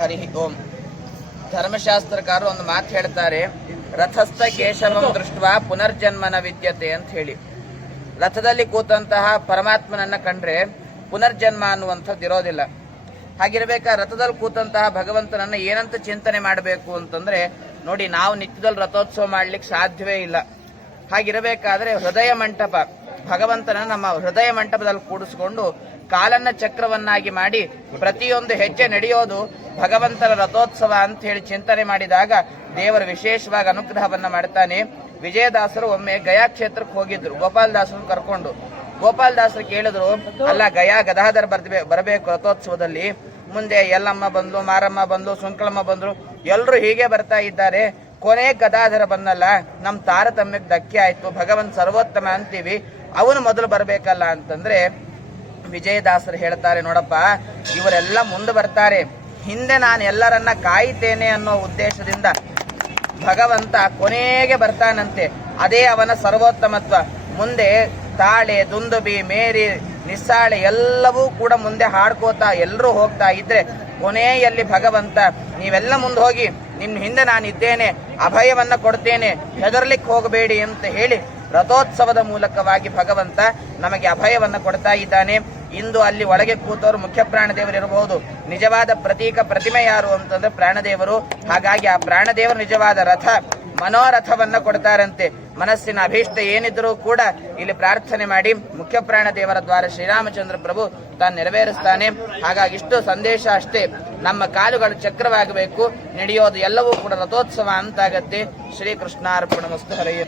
ಹರಿ ಓಂ. ಧರ್ಮಶಾಸ್ತ್ರಕಾರರು ಒಂದು ಮಾತು ಹೇಳ್ತಾರೆ, ರಥಸ್ಥ ಕೇಶವಂ ದೃಷ್ಟ ಪುನರ್ಜನ್ಮನ ವಿದ್ಯತೆ ಅಂತ ಹೇಳಿ. ರಥದಲ್ಲಿ ಕೂತಂತಹ ಪರಮಾತ್ಮನನ್ನ ಕಂಡ್ರೆ ಪುನರ್ಜನ್ಮ ಅನ್ನುವಂಥದ್ದು ಇರೋದಿಲ್ಲ. ಹಾಗಿರ್ಬೇಕಾ ರಥದಲ್ಲಿ ಕೂತಂತಹ ಭಗವಂತನನ್ನ ಏನಂತ ಚಿಂತನೆ ಮಾಡಬೇಕು ಅಂತಂದ್ರೆ, ನೋಡಿ ನಾವು ನಿತ್ಯದಲ್ಲಿ ರಥೋತ್ಸವ ಮಾಡ್ಲಿಕ್ಕೆ ಸಾಧ್ಯವೇ ಇಲ್ಲ. ಹಾಗಿರಬೇಕಾದ್ರೆ ಹೃದಯ ಮಂಟಪ, ಭಗವಂತನ ನಮ್ಮ ಹೃದಯ ಮಂಟಪದಲ್ಲಿ ಕೂಡಿಸ್ಕೊಂಡು ಕಾಲನ್ನ ಚಕ್ರವನ್ನಾಗಿ ಮಾಡಿ ಪ್ರತಿಯೊಂದು ಹೆಜ್ಜೆ ನಡೆಯೋದು ಭಗವಂತನ ರಥೋತ್ಸವ ಅಂತ ಹೇಳಿ ಚಿಂತನೆ ಮಾಡಿದಾಗ ದೇವರು ವಿಶೇಷವಾಗಿ ಅನುಗ್ರಹವನ್ನ ಮಾಡ್ತಾನೆ. ವಿಜಯದಾಸರು ಒಮ್ಮೆ ಗಯಾ ಕ್ಷೇತ್ರಕ್ಕೆ ಹೋಗಿದ್ರು ಗೋಪಾಲದಾಸರನ್ನು ಕರ್ಕೊಂಡು. ಗೋಪಾಲದಾಸರು ಕೇಳಿದ್ರು, ಅಲ್ಲ ಗಯಾ ಗದಾಧರ್ ಬರಬೇಕು ರಥೋತ್ಸವದಲ್ಲಿ, ಮುಂದೆ ಯಲ್ಲಮ್ಮ ಬಂದ್ಲು, ಮಾರಮ್ಮ ಬಂದ್ಲು, ಸುಂಕಳಮ್ಮ ಬಂದ್ರು, ಎಲ್ಲರೂ ಹೀಗೆ ಬರ್ತಾ ಇದ್ದಾರೆ, ಕೊನೆ ಗದಾಧರ ಬಂದಲ್ಲ, ನಮ್ ತಾರತಮ್ಯಕ್ಕೆ ಧಕ್ಕೆ ಆಯ್ತು, ಭಗವಂತ ಸರ್ವೋತ್ತಮ ಅಂತೀವಿ, ಅವನು ಮೊದಲು ಬರ್ಬೇಕಲ್ಲ ಅಂತಂದ್ರೆ ವಿಜಯದಾಸರು ಹೇಳ್ತಾರೆ, ನೋಡಪ್ಪ ಇವರೆಲ್ಲ ಮುಂದೆ ಬರ್ತಾರೆ, ಹಿಂದೆ ನಾನು ಎಲ್ಲರನ್ನ ಕಾಯ್ತೇನೆ ಅನ್ನೋ ಉದ್ದೇಶದಿಂದ ಭಗವಂತ ಕೊನೆಗೆ ಬರ್ತಾನಂತೆ. ಅದೇ ಅವನ ಸರ್ವೋತ್ತಮತ್ವ. ಮುಂದೆ ತಾಳೆ, ದುಂದುಬಿ, ಮೇರಿ, ನಿಸ್ಸಾಳೆ ಎಲ್ಲವೂ ಕೂಡ ಮುಂದೆ ಹಾಡ್ಕೋತಾ ಎಲ್ಲರೂ ಹೋಗ್ತಾ ಇದ್ರೆ ಕೊನೆಯಲ್ಲಿ ಭಗವಂತ ನೀವೆಲ್ಲ ಮುಂದೆ ಹೋಗಿ, ನಿಮ್ ಹಿಂದೆ ನಾನಿದ್ದೇನೆ, ಅಭಯವನ್ನ ಕೊಡ್ತೇನೆ, ಹೆದರ್ಲಿಕ್ಕೆ ಹೋಗಬೇಡಿ ಅಂತ ಹೇಳಿ ರಥೋತ್ಸವದ ಮೂಲಕವಾಗಿ ಭಗವಂತ ನಮಗೆ ಅಭಯವನ್ನ ಕೊಡ್ತಾ ಇದ್ದಾನೆ. ಇಂದು ಅಲ್ಲಿ ಒಳಗೆ ಕೂತವರು ಮುಖ್ಯ ಪ್ರಾಣದೇವರು ಇರಬಹುದು, ನಿಜವಾದ ಪ್ರತೀಕ ಪ್ರತಿಮೆ ಯಾರು ಅಂತಂದ್ರೆ ಪ್ರಾಣದೇವರು. ಹಾಗಾಗಿ ಆ ಪ್ರಾಣದೇವರು ನಿಜವಾದ ರಥ, ಮನೋರಥವನ್ನ ಕೊಡ್ತಾರಂತೆ. ಮನಸ್ಸಿನ ಅಭೀಷ್ಟ ಏನಿದ್ರೂ ಕೂಡ ಇಲ್ಲಿ ಪ್ರಾರ್ಥನೆ ಮಾಡಿ ಮುಖ್ಯ ಪ್ರಾಣದೇವರ ದ್ವಾರ ಶ್ರೀರಾಮಚಂದ್ರ ಪ್ರಭು ತಾನು ನೆರವೇರಿಸ್ತಾನೆ. ಹಾಗಾಗಿ ಇಷ್ಟು ಸಂದೇಶ ಅಷ್ಟೇ, ನಮ್ಮ ಕಾಲುಗಳು ಚಕ್ರವಾಗಬೇಕು, ನಡೆಯೋದು ಎಲ್ಲವೂ ಕೂಡ ರಥೋತ್ಸವ ಅಂತಾಗತ್ತೆ. ಶ್ರೀಕೃಷ್ಣಾರ್ಪಣಮಸ್ತು. ಹರಯ್ಯ.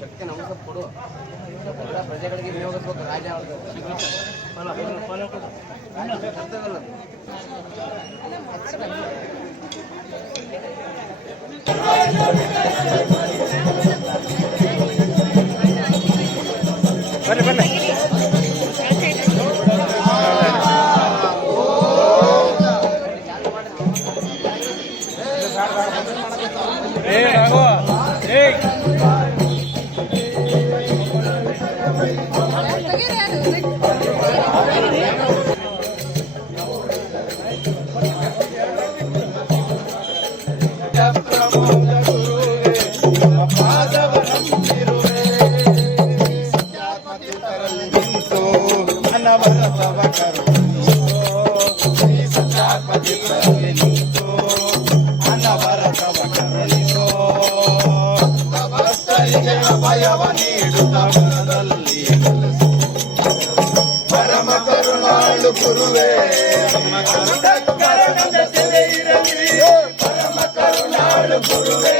ಶಕ್ತಿ ನಮಗ ಕೊಡು, ಪ್ರಜೆಗಳಿಗೆ ನಿಯೋಗಿಸ್ಬೇಕು, ರಾಜ ಬರ್ರಿ ಬರ್ರಿ. ಪರಮ ಕರುಣಾಳು ಗುರುವೇ, ಪರಮ ಕರುಣಾಳು ಗುರುವೇ.